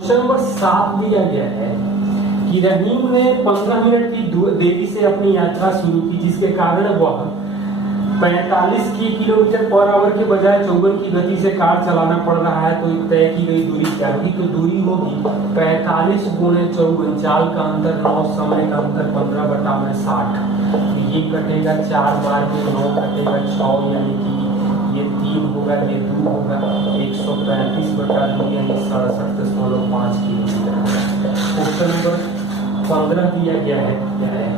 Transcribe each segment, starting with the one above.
Question number 7 दिया गया है कि रहीम ने 15 मिनट की देरी से अपनी यात्रा शुरू की, जिसके कारण वह 45 किलोमीटर पर आवर के बजाय 54 की गति से कार चलाना पड़ रहा है। तो तय की गई दूरी क्या होगी? तो दूरी होगी 45 गुणे 54, चाल का अंतर 9, समय का अंतर 15/60। ये कटेगा 4 बार में, 9 कटेगा 6, यानी कि ये 3 होगा, ये 2 होगा, 135/2 यानी 67.5 किलोमीटर। क्वेश्चन नंबर 15 दिया गया है क्या है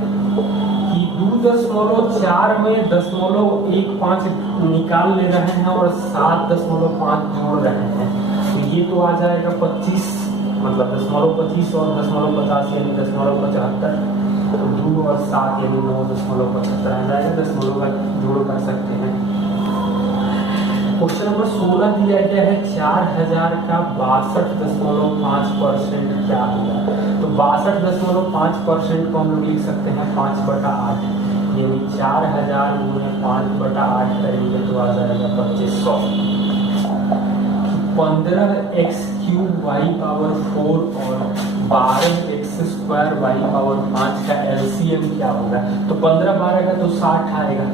कि 2.4 में 0.15 निकाल ले रहे हैं और 7.5 जोड़ रहे हैं। तो ये तो आ जाएगा 25, मतलब 0.25 और 0.85 यानी 0.75। तो 2 और 7 यानी 9.75 आ जाएगा। 0 का जोड़ कर सकते हैं। क्वेश्चन नंबर 16 दिया गया है 4000 का 62.5% क्या होगा? तो 62.5% को हम लोग लिख सकते हैं 5/8, यानी 4000 गुणे 5/8 करेंगे तो आ जाएगा 2500। 15x³ y⁴ और 12x² y⁴ का LCM क्या होगा? तो 15 12 का तो 60 आएगा,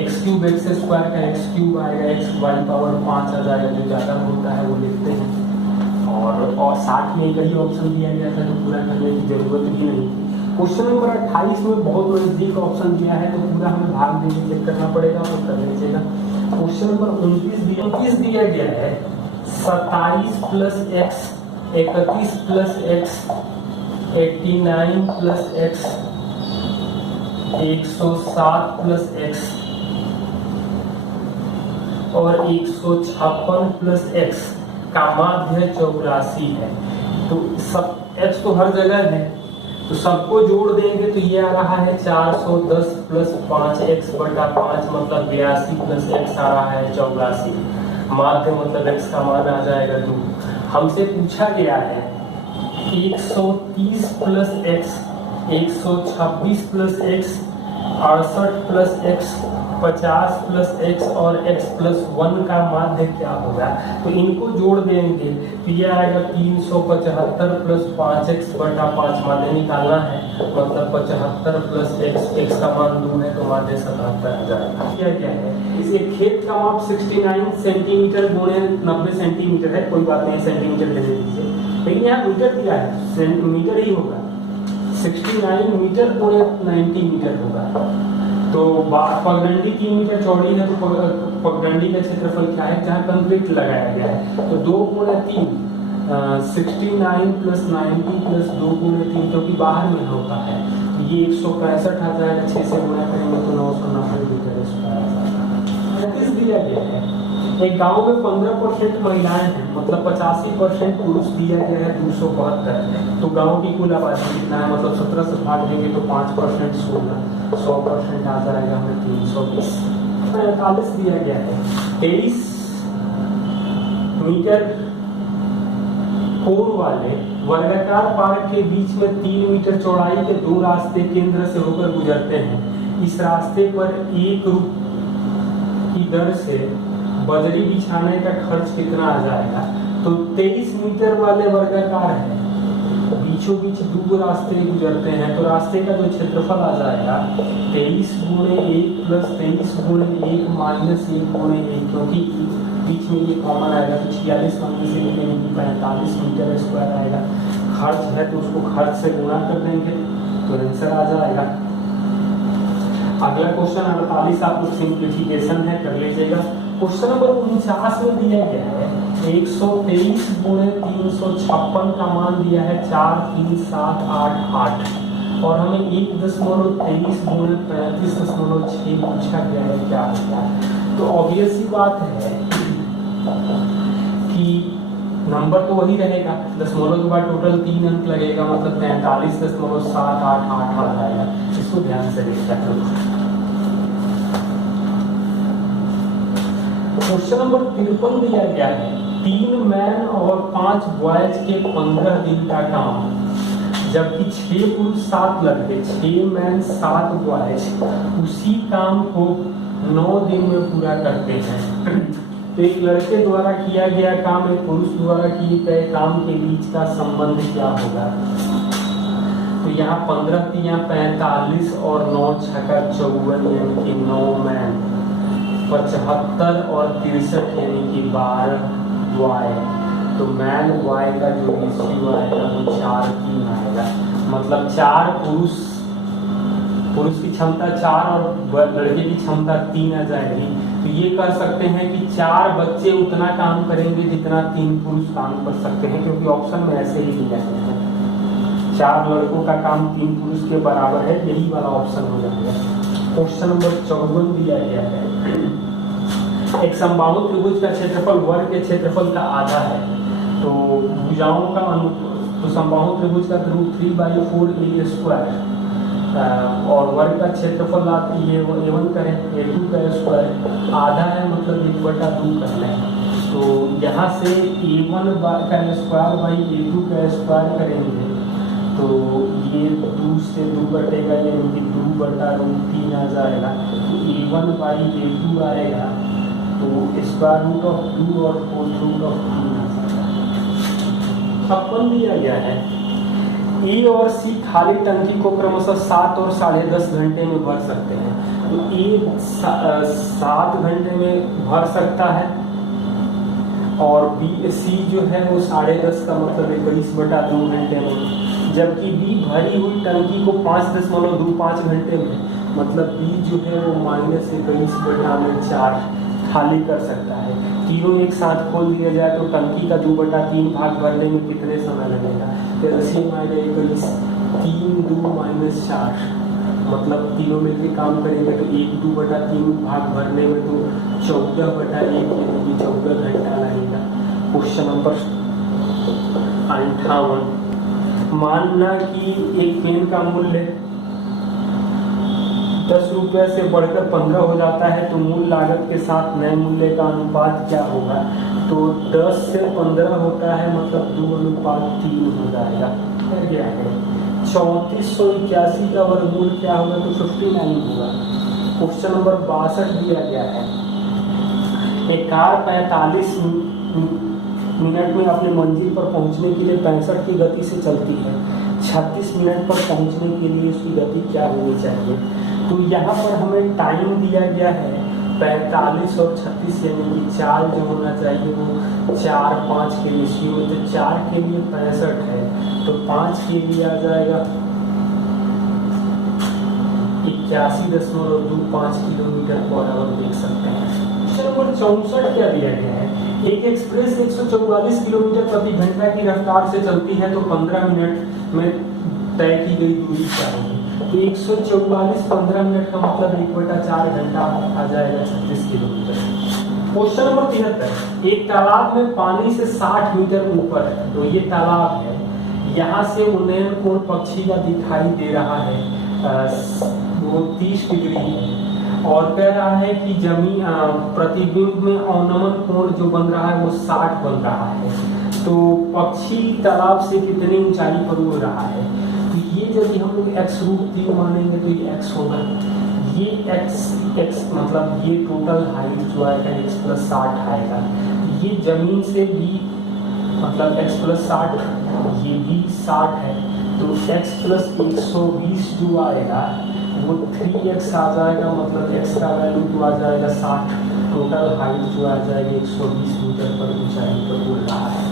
x³ x² का x³ आएगा, x⁴ 5 आ जाएगा, जो ज्यादा होता है वो लिखते हैं। और 60 में एक ही ऑप्शन दिया गया था जो पूरा करने की जरूरत भी नहीं। क्वेश्चन नंबर 28 में बहुत नजदीक ऑप्शन दिया है, तो पूरा हमें भाग देके चेक करना पड़ेगा और कर लीजिएगा। क्वेश्चन नंबर 29 दिया गया है 27 + x, 31 + x, 89 + x, 107 + x और 156 + x का माध्य 84 है। तो सब x तो हर जगह है, तो सबको जोड़ देंगे तो ये आ रहा है 410 + 5x/5, मतलब 82 + x आ रहा है 84। माध्य मतलब x का मान आ जाएगा 2। हमसे पूछा गया है 130 + x, 126 + x, 68 + x, 50 + x और x + 1 का माध्य क्या होगा? तो इनको जोड़ देंगे तो ये आएगा 375 + 5x/5। माध्य निकालना है, मतलब 75 + x, x का मान 2 है तो माध्य 77 आ जाएगा। क्या है इसे खेत का माप 69 सेंटीमीटर गुणे 90 सेंटीमीटर है। कोई बात नहीं, सेंटीमीटर ले लीजिए, लेकिन यहाँ मीटर दिया है, सेंटीमीटर ही होगा। 69 मीटर गुणे 90 मीटर होगा। तो पगडंडी 3 मीटर चौड़ी है, तो पगडंडी का क्षेत्रफल क्या है जहाँ कंक्रीट लगाया गया है? तो 2 × 3, 69 + 90 + 2 × 3, क्योंकि बाहर में होता है तो ये 165 आ जाएगा। 6 से गुणा करेंगे तो 990 मीटर स्क्वायर आ जाएगा। 35 दिया गया है एक गांव में 15% महिलाएं हैं, मतलब 85% पुरुष दिया गया है 272। तो गांव की कुल आबादी कितना है? मतलब 17 से भाग देंगे तो 5% 16, 100% आ जाएगा हमें 320। 45 दिया गया है 23 मीटर कोण वाले वर्गाकार पार्क के बीच में 3 मीटर चौड़ाई के 2 रास्ते केंद्र से होकर गुजरते हैं। इस रास्ते पर 1 रुपये की दर से बजरी बिछाने का खर्च कितना आ जाएगा? तो 23 मीटर वाले वर्गाकार है, बीचों बीच 2 रास्ते गुजरते हैं, तो रास्ते का जो क्षेत्रफल आ जाएगा 23 × 1 + 23 × 1 - 1 × 1, क्योंकि बीच में ये कॉमन आएगा तो 46 में से निकलेंगे 45 मीटर स्क्वायर आएगा। खर्च है तो उसको खर्च से गुणा कर देंगे तो आंसर आ जाएगा। अगला क्वेश्चन 48 आप लोग सिंप्लीफिकेशन है, कर लीजिएगा। क्वेश्चन नंबर 49 में दिया गया है 123 × 356 का मान दिया है 43788 और हमें 1.23 × 35.6 पूछा गया है क्या होगा? तो ऑब्वियस सी बात है कि नंबर तो वही रहेगा, दशमलव के बाद टोटल 3 अंक लगेगा, मतलब 43.788 आ जाएगा। इसको ध्यान से देखा करो। क्वेश्चन नंबर 53 दिया गया है 3 मैन और 5 बॉयज के 15 दिन का काम, जबकि 6 पुरुष 7 लड़के, 6 मैन 7 बॉयज उसी काम को 9 दिन में पूरा करते हैं। तो एक लड़के द्वारा किया गया काम एक पुरुष द्वारा किए गए काम के बीच का संबंध क्या होगा? तो यहाँ 15 तिया 45 और 9 छक्का 54 यानी कि 9 मैन, 75 और 63 यानी कि 12 वाई। तो मैन वाई का जो रेशियो आएगा वो 4:3 आएगा। मतलब 4 पुरुष की क्षमता 4 और लड़के की क्षमता 3 आ जाएगी। तो ये कर सकते हैं कि 4 बच्चे उतना काम करेंगे जितना 3 पुरुष काम कर सकते हैं, क्योंकि ऑप्शन में ऐसे ही दिया गया है 4 लड़कों का काम 3 पुरुष के बराबर है, यही वाला ऑप्शन हो जाएगा। क्वेश्चन नंबर 54 दिया गया है एक समबाहु त्रिभुज का क्षेत्रफल वर्ग के क्षेत्रफल का आधा है। तो भुजाओं का तो समबाहु त्रिभुज का ध्रुव 3/4 a² और वर्ग का क्षेत्रफल आप ये A1 करें A2 का स्क्वायर आधा है, मतलब 1/2 कर लें। तो यहाँ से A1 का स्क्वायर बाई A2 का स्क्वायर करेंगे तो ये 2 से 2 कटेगा, यानी कि 2/√3 आ जाएगा। तो A1 बाई A2 आएगा तो स्क्वायर रूट ऑफ 2 और 4√3 आ जाएगा। छप्पन दिया गया है ए और सी खाली टंकी को क्रमशः 7 और 10.5 घंटे में भर सकते हैं। तो ए 7 घंटे में भर सकता है और बी सी जो है वो 10.5 का मतलब 21/2 घंटे में, जबकि बी भरी हुई टंकी को 5.25 घंटे में, मतलब बी जो है वो -21/4 खाली कर सकता है। तीनों एक साथ खोल दिया जाए तो टंकी का 2/3 भाग भरने में कितने समय लगेगा? तो रसीद आएगा 21 3 2 -4, मतलब तीनों मिलकर काम करेंगे तो 1 2/3 भाग भरने में तो 14/1 यानी कि 14 घंटा लगेगा। क्वेश्चन नंबर 58, मानना कि एक पेन का मूल्य 10 रुपये से बढ़कर 15 हो जाता है तो मूल लागत के साथ नए मूल्य का अनुपात क्या होगा? तो 10 से 15 होता है, मतलब 2:3 हो जाएगा। क्या है 3481 का वर्गमूल क्या होगा? तो 59 होगा। क्वेश्चन नंबर 62 दिया गया है एक कार 45 मिनट में अपने मंजिल पर पहुंचने के लिए 65 की गति से चलती है। 36 मिनट पर पहुंचने के लिए उसकी गति क्या होनी चाहिए? तो यहाँ पर हमें टाइम दिया गया है 45 और 36, यानी कि 4 जो होना चाहिए वो 4-5 के रेशियो में। तो 4 के लिए 65 है तो 5 के लिए आ जाएगा 81.25 किलोमीटर पर आवर, देख सकते हैं। क्वेश्चन नंबर 64 क्या दिया गया है? एक एक्सप्रेस 144 किलोमीटर प्रति घंटा की रफ्तार से चलती है तो 15 मिनट में तय की गई दूरी क्या होगी? तो 144 15 मिनट का मतलब 1/4 घंटा आ जाएगा 36 किलोमीटर। क्वेश्चन नंबर 73, एक तालाब में पानी से 60 मीटर ऊपर है, तो ये तालाब है, यहाँ से उन्नयन कोण पक्षी का दिखाई दे रहा है वो 30 डिग्री है और कह रहा है कि जमीन प्रतिबिंब में अवनमन कोण जो बन रहा है वो 60 बन रहा है। तो पक्षी तालाब से कितनी ऊंचाई पर उड़ रहा है? तो ये यदि हम लोग x√3 मानेंगे तो ये x होगा, ये x मतलब ये टोटल हाइट जो आएगा x + 60 आएगा। ये जमीन से भी मतलब x + 60, ये भी 60 है तो x + 120 जो आएगा वो 3x आ जाएगा, मतलब x का वैल्यू तो आ जाएगा 60, टोटल हाइट जो आ जाएगी 120 मीटर पर ऊंचाई पर उड़ रहा है।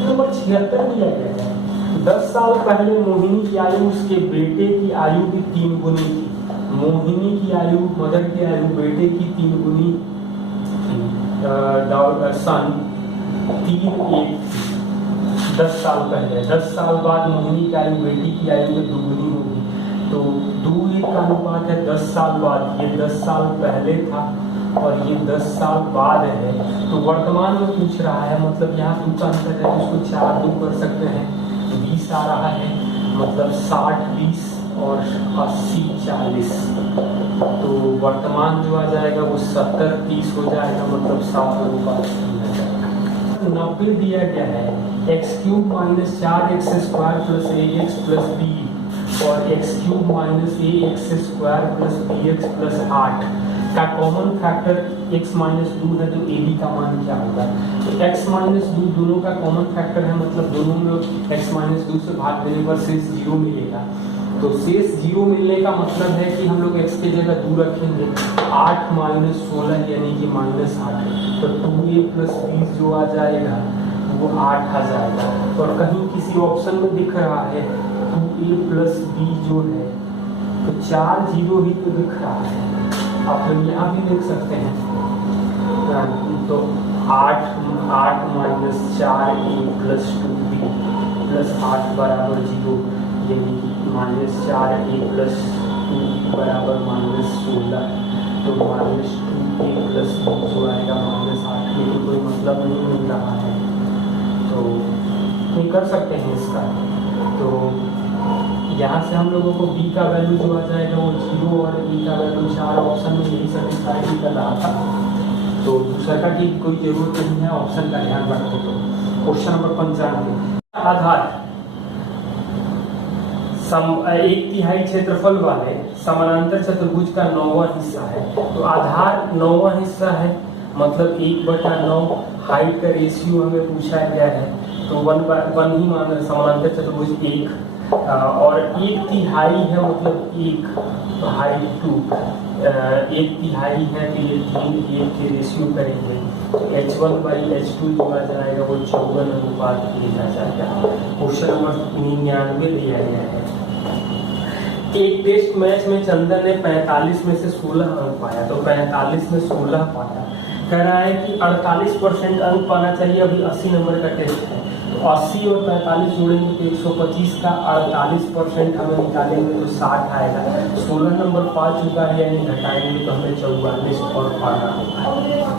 नंबर 76 दिया गया है 10 साल पहले मोहिनी की आयु उसके बेटे की आयु की 3 गुनी थी। मोहिनी की आयु, मदर की आयु बेटे की 3 गुनी सन 3 10 साल पहले। 10 साल बाद मोहिनी की आयु बेटी की आयु में 2 गुनी होगी, तो 2:1 का अनुपात है 10 साल बाद। ये 10 साल पहले था और ये 10 साल बाद है, तो वर्तमान में पूछ रहा है, मतलब यहाँ 2 का अंतर है, इसको 4 2 कर सकते हैं, 20 आ रहा है, मतलब 60 20 और 80 40, तो वर्तमान जो आ जाएगा वो 70 30 हो जाएगा, मतलब 7 अनुपात 90 दिया गया है x³ - 4x² + ax + b और x³ - ax² + bx + 8। का कॉमन फैक्टर x माइनस 2 है, तो AB का मान क्या होगा? तो x माइनस 2 दोनों का कॉमन फैक्टर है, मतलब दोनों में x माइनस 2 से भाग देने पर शेष 0 मिलेगा। तो शेष 0 मिलने का मतलब है कि हम लोग x के जगह 2 रखेंगे, 8 माइनस 16 यानी कि माइनस 8, तो 2a प्लस 20 जो आ जाएगा वो 8 आ जाएगा। और कहीं किसी ऑप्शन में दिख रहा है 2a प्लस b जो है, तो 4 0 ही तो दिख रहा है, आप लोग यहाँ भी देख सकते हैं। तो 8 minus 4a plus 2b plus 8 बराबर 0, यानी कि माइनस 4a प्लस 2b बराबर माइनस 16, तो माइनस 2a प्लस b जो आएगा माइनस 8 में तो कोई मतलब नहीं मिल रहा है, तो नहीं कर सकते हैं इसका। तो यहाँ से हम लोगों को b का वैल्यू जो आ जाएगा वो 0 और a का वैल्यू 4, ऑप्शन में यही सेटिस्फाई कर रहा था, तो दूसरा की कोई जरूरत नहीं है, ऑप्शन का ध्यान रखो। तो क्वेश्चन नंबर 95, आधार 1/3 क्षेत्रफल वाले समानांतर चतुर्भुज का 9वां हिस्सा है। तो आधार 9वां हिस्सा है, मतलब 1/9, हाइट का रेशियो हमें पूछा गया है, तो 1 ही मान समानांतर चतुर्भुज 1, और 1/3 है, मतलब 1, तो हाइट 2, 1/3 है, तो ये 3 1 के रेशियो करेंगे, तो H1/H2 जो आ जाएगा वो 54:1 आ जाएगा। क्वेश्चन नंबर 99 दिया गया है। एक टेस्ट मैच में चंदन ने 45 में से 16 अंक पाया, तो 45 में 16 पाया, कह रहा है कि 48% अंक पाना चाहिए, अभी 80 नंबर का टेस्ट है, तो 80 और 45 जोड़ेंगे तो 125 का 48% हमें निकालेंगे तो 60 आएगा। 16 नंबर पा चुका है, यानी घटाएंगे तो हमें 44 और पाना होगा।